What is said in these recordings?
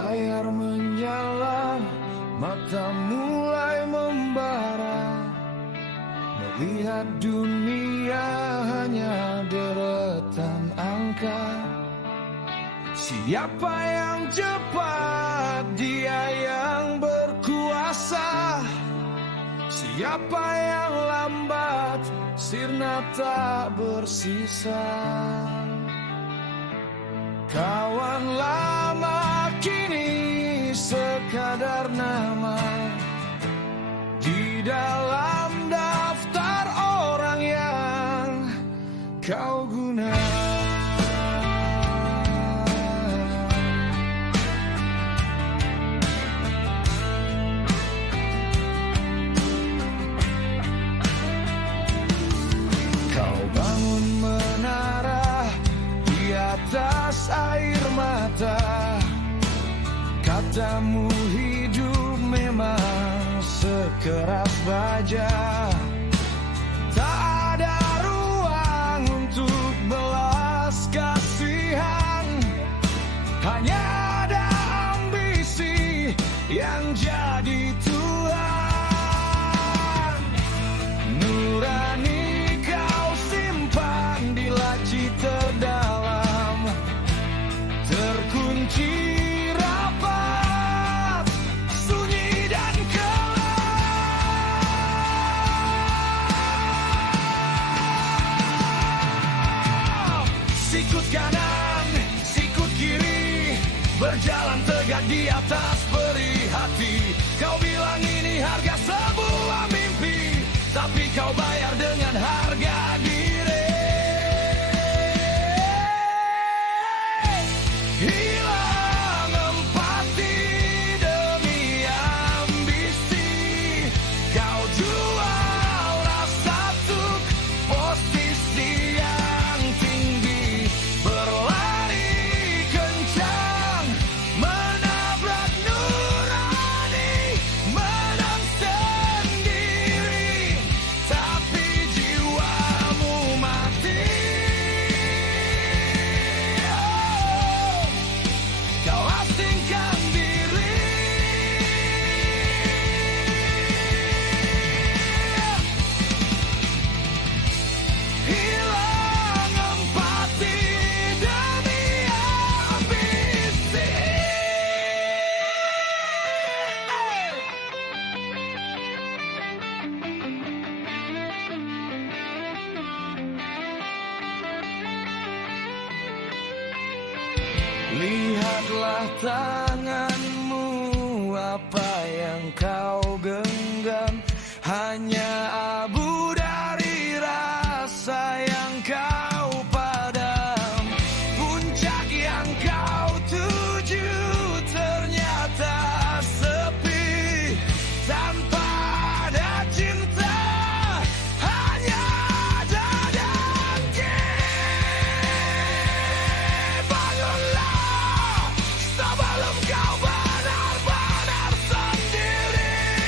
Layar menyala, mata mulai membara, melihat dunia hanya deretan angka. Siapa yang cepat, dia yang berkuasa. Siapa yang lambat, sirna tak bersisa. Kawan lama kini sekadar nama di dalam daftar orang yang kau guna. Kau bangun menara di atas air mata. Katamu hidup memang sekeras baja. Tak ada ruang untuk belas kasihan, hanya ada ambisi yang jadi Tuhan. Nurani kau simpan di laci terdalam, terkunci rapat, sunyi dan kelam. Sikut kanan, sikut kiri, berjalan tegak di atas peri hati. Kau bilang ini harga sebuah mimpi, tapi kau bayar dengan harga diri. Hilang empati demi ambisi. Kau jual rasa untuk posisi yang tinggi. Berlari kencang, menabrak nurani, menang sendiri, tapi jiwamu mati. Kau asingkan diri. Hilang empati demi ambisi. Lihatlah tanganmu, apa yang kau genggam hanya abu dari rasa yang kau padam. Puncak yang kau tuju ternyata sepi, tanpa ada cinta, hanya ada dengki. Bangunlah sebelum kau benar-benar sendiri.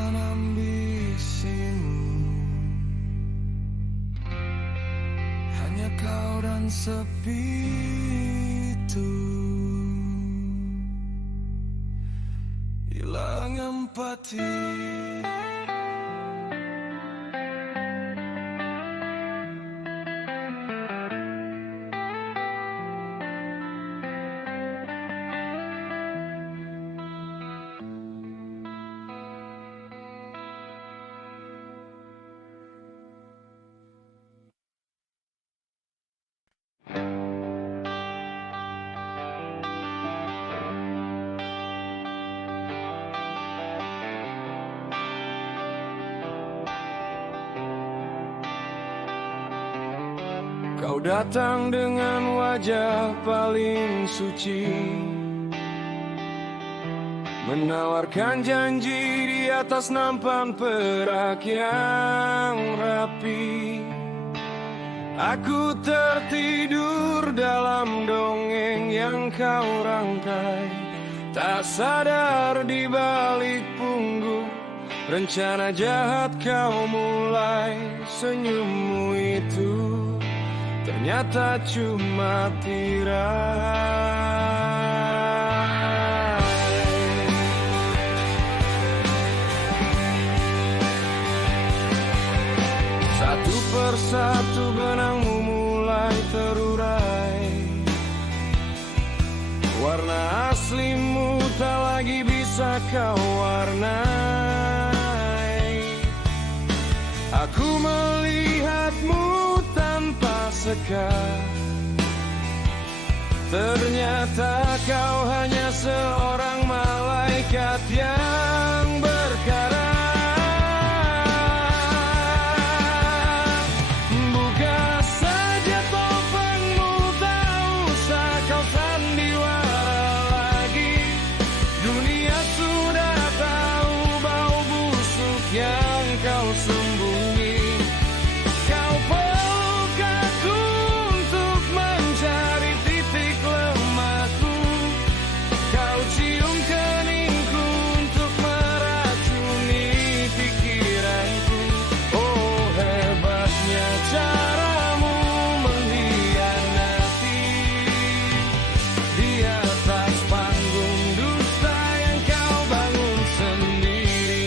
bukan ambisimu, hanya kau dan sepi itu. Hilang empati. Kau datang dengan wajah paling suci, menawarkan janji di atas nampan perak yang rapi. Aku tertidur dalam dongeng yang kau rangkai, tak sadar di balik punggung rencana jahat kau mulai. Senyummu itu ternyata cuma tirai. Satu persatu benangmu mulai terurai, warna aslimu tak lagi bisa kau warnai. Aku melihatmu tanpa sekat, ternyata kau hanya seorang malaikat yang berkarat. Buka saja topengmu, tak usah kau sandiwara lagi. Dunia sudah tahu bau busuk yang kau sembunyi. Kau peluk aku untuk mencari titik lemahku, kau cium keningku untuk meracuni pikiranku. Oh, hebatnya caramu mengkhianati di atas panggung dusta yang kau bangun sendiri.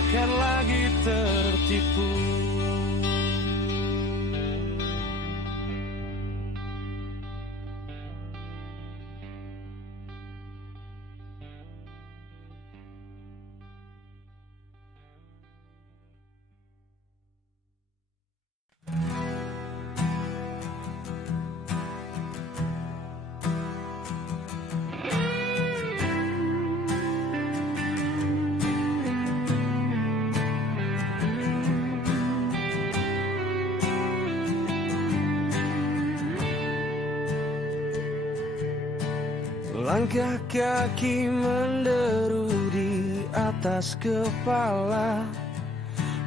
takkan lagi tertipu. Langkah kaki menderu di atas kepala,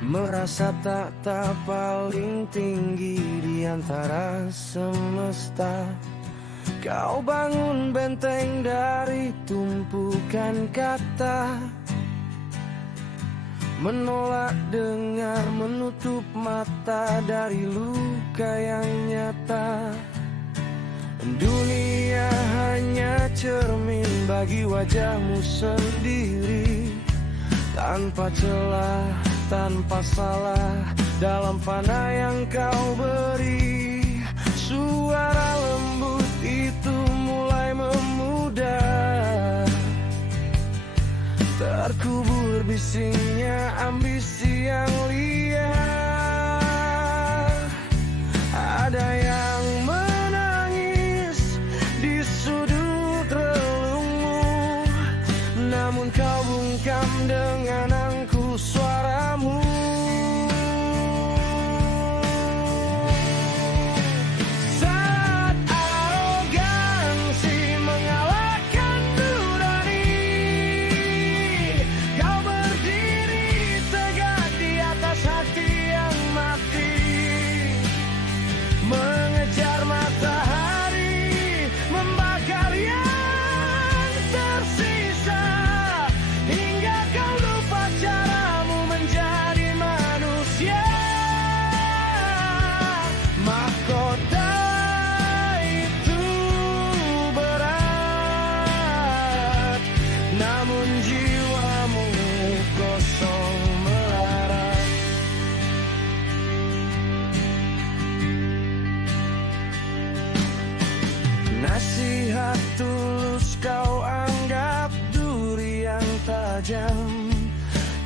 merasa tak paling tinggi di antara semesta. Kau bangun benteng dari tumpukan kata, menolak dengar, menutup mata dari luka yang nyata. Dunia hanya cermin bagi wajahmu sendiri, tanpa celah, tanpa salah, dalam panah yang kau beri. Suara lembut itu mulai memudar, terkubur bisingnya ambisi yang liar. Ada yang namun kau bungkam dengan angku suaramu. Saat arogansi mengalahkan nurani, kau berdiri tegak di atas hati yang mati, mengejar matahari, membakar yang tersisa. Namun jiwamu kosong melarat. Nasihat tulus kau anggap duri yang tajam,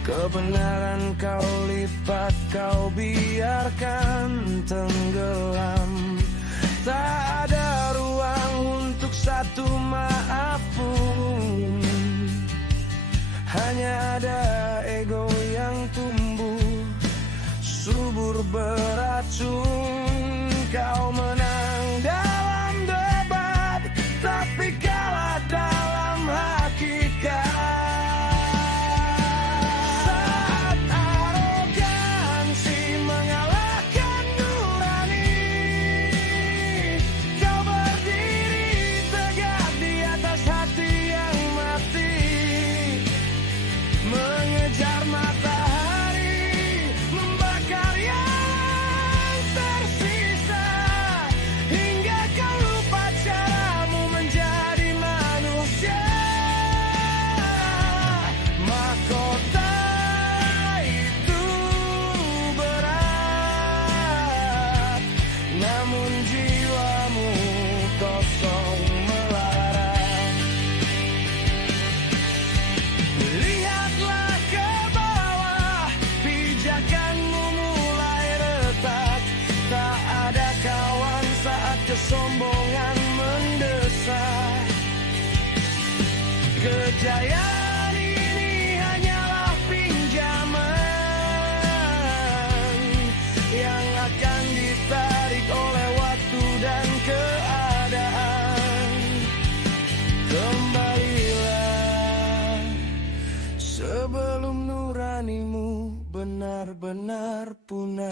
kebenaran kau lipat, kau biarkan tenggelam. Tak ada ruang untuk satu maaf pun, hanya ada ego yang tumbuh subur beracun. Kau menang dalam debat, tapi kalah dalam hakikat. Saat arogansi mengalahkan nurani, kau berdiri tegak di atas hati yang mati, mengejar matahari, membakar yang tersisa, hingga kau lupa caramu menjadi manusia. Mahkota itu berat, namun jiwamu kosong melarat. Lihatlah ke bawah, pijakanmu mulai retak. Tak ada kawan saat kesombongan mendesak. Kejayaan ini hanyalah pinjaman yang akan ditarik oleh waktu dan keadaan. Kembalilah sebelum nuranimu benar-benar punah.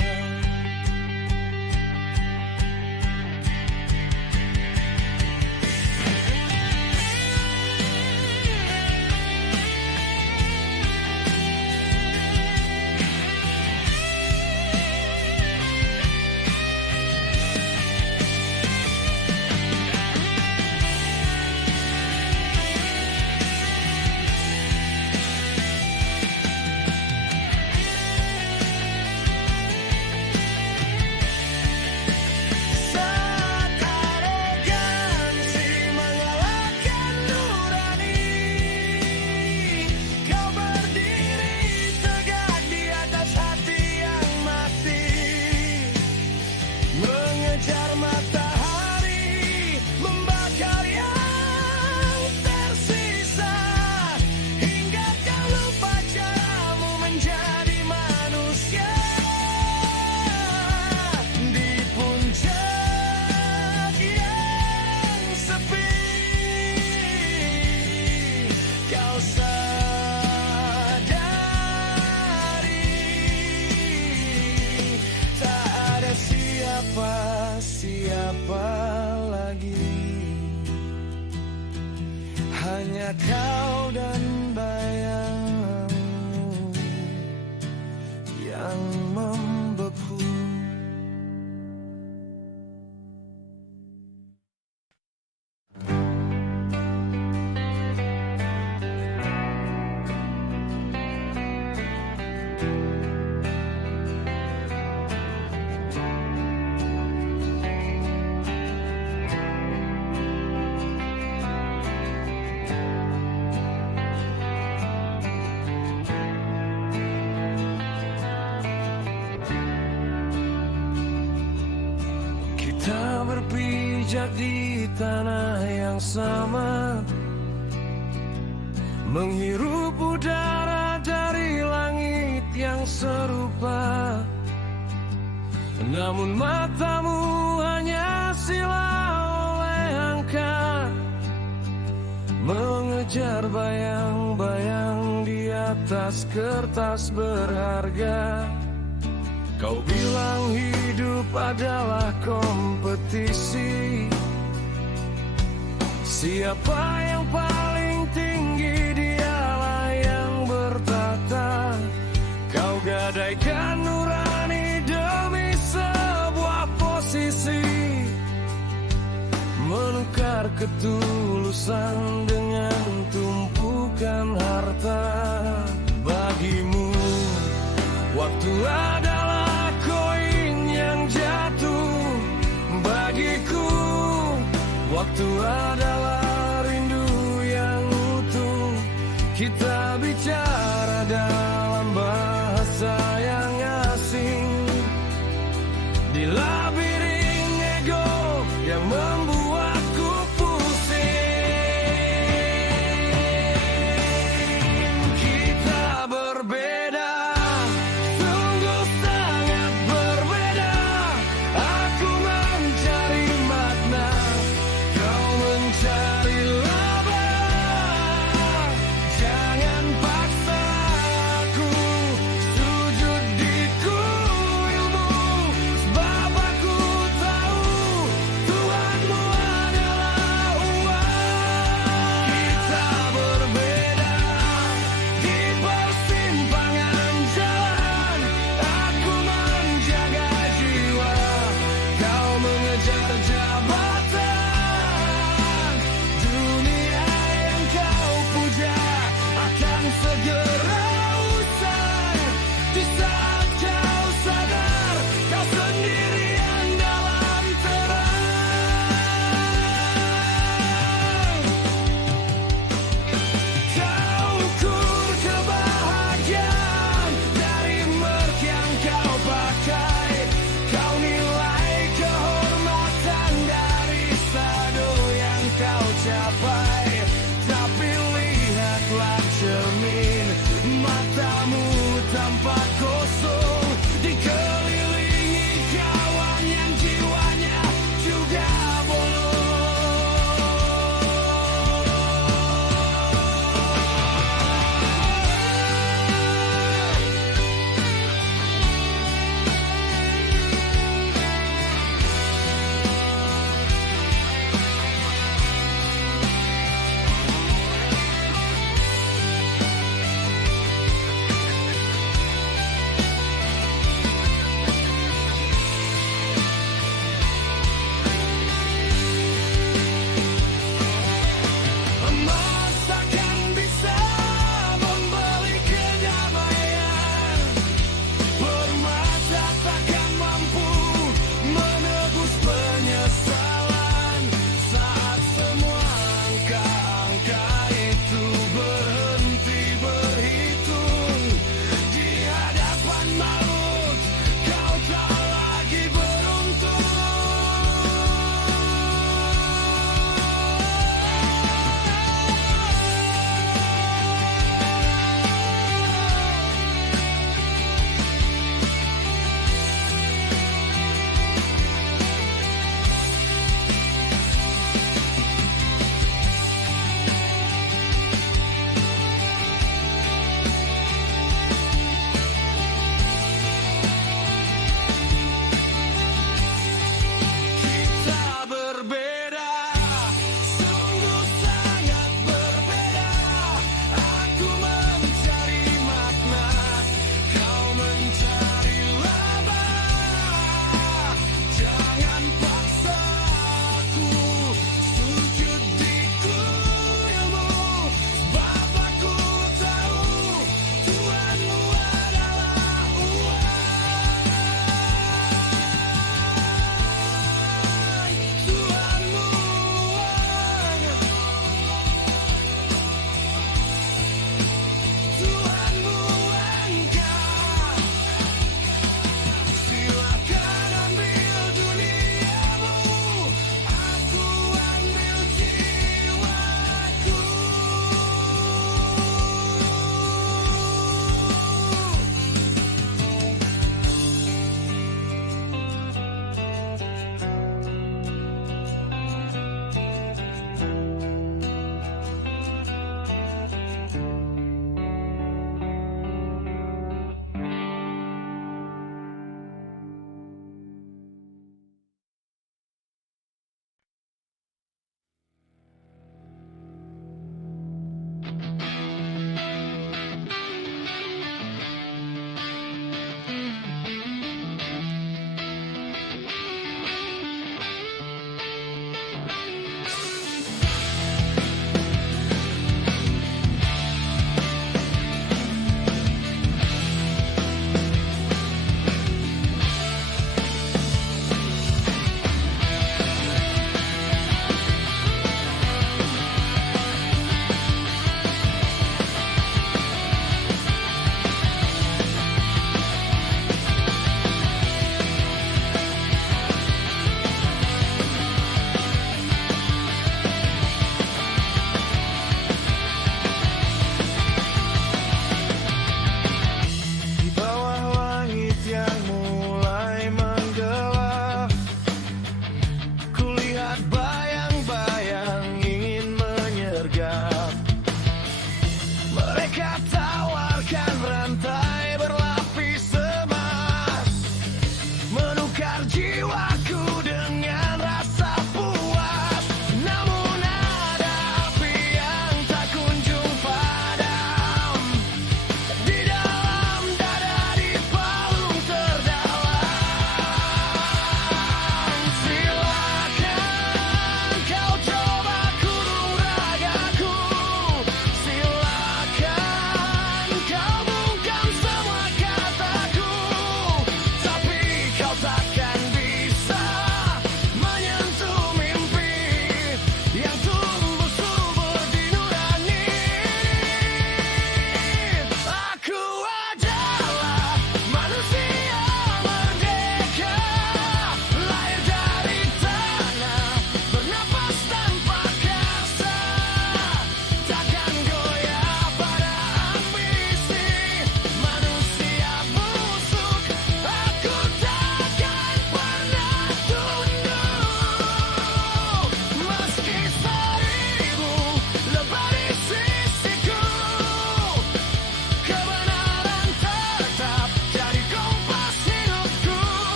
hanya kau dan bayangmu yang membeku. Kita berpijak di tanah yang sama, menghirup udara dari langit yang serupa. Namun matamu hanya silau oleh angka, mengejar bayang-bayang di atas kertas berharga. Kau bilang hidup adalah kompetisi, siapa yang paling tinggi dialah yang bertata. Kau gadaikan nurani demi sebuah posisi, menukar ketulusan dengan tumpukan harta. Bagimu waktu adalah koin yang jatuh, bagiku waktu adalah rindu yang utuh. Kita bicara dalam bahasa yang asing, di labirin ego yang membuatku pusing. Kita berbeda, sungguh sangat berbeda. Aku mencari makna, kau mencari laba. Jangan paksa aku sujud di kuilmu, sebab aku tahu Tuhanmu adalah uang. Kita berbeda di persimpangan jalan. Aku menjaga jiwa, kau mengejar jabatan. Dunia yang kau puja akan segera usai di saat kau sadar kau sendirian dalam terang. Kau ukur kebahagiaan dari merk yang kau pakai. Kau nilai kehormatan dari saldo yang kau capai. Tapi lihatlah cermin, matamu tampak kosong, dikelilingi kawan yang jiwanya juga bolong.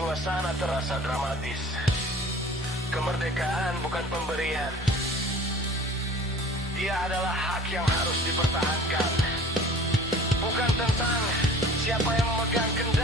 Suasana terasa dramatis. Kemerdekaan bukan pemberian. Dia adalah hak yang harus dipertahankan. Bukan tentang siapa yang memegang kendali.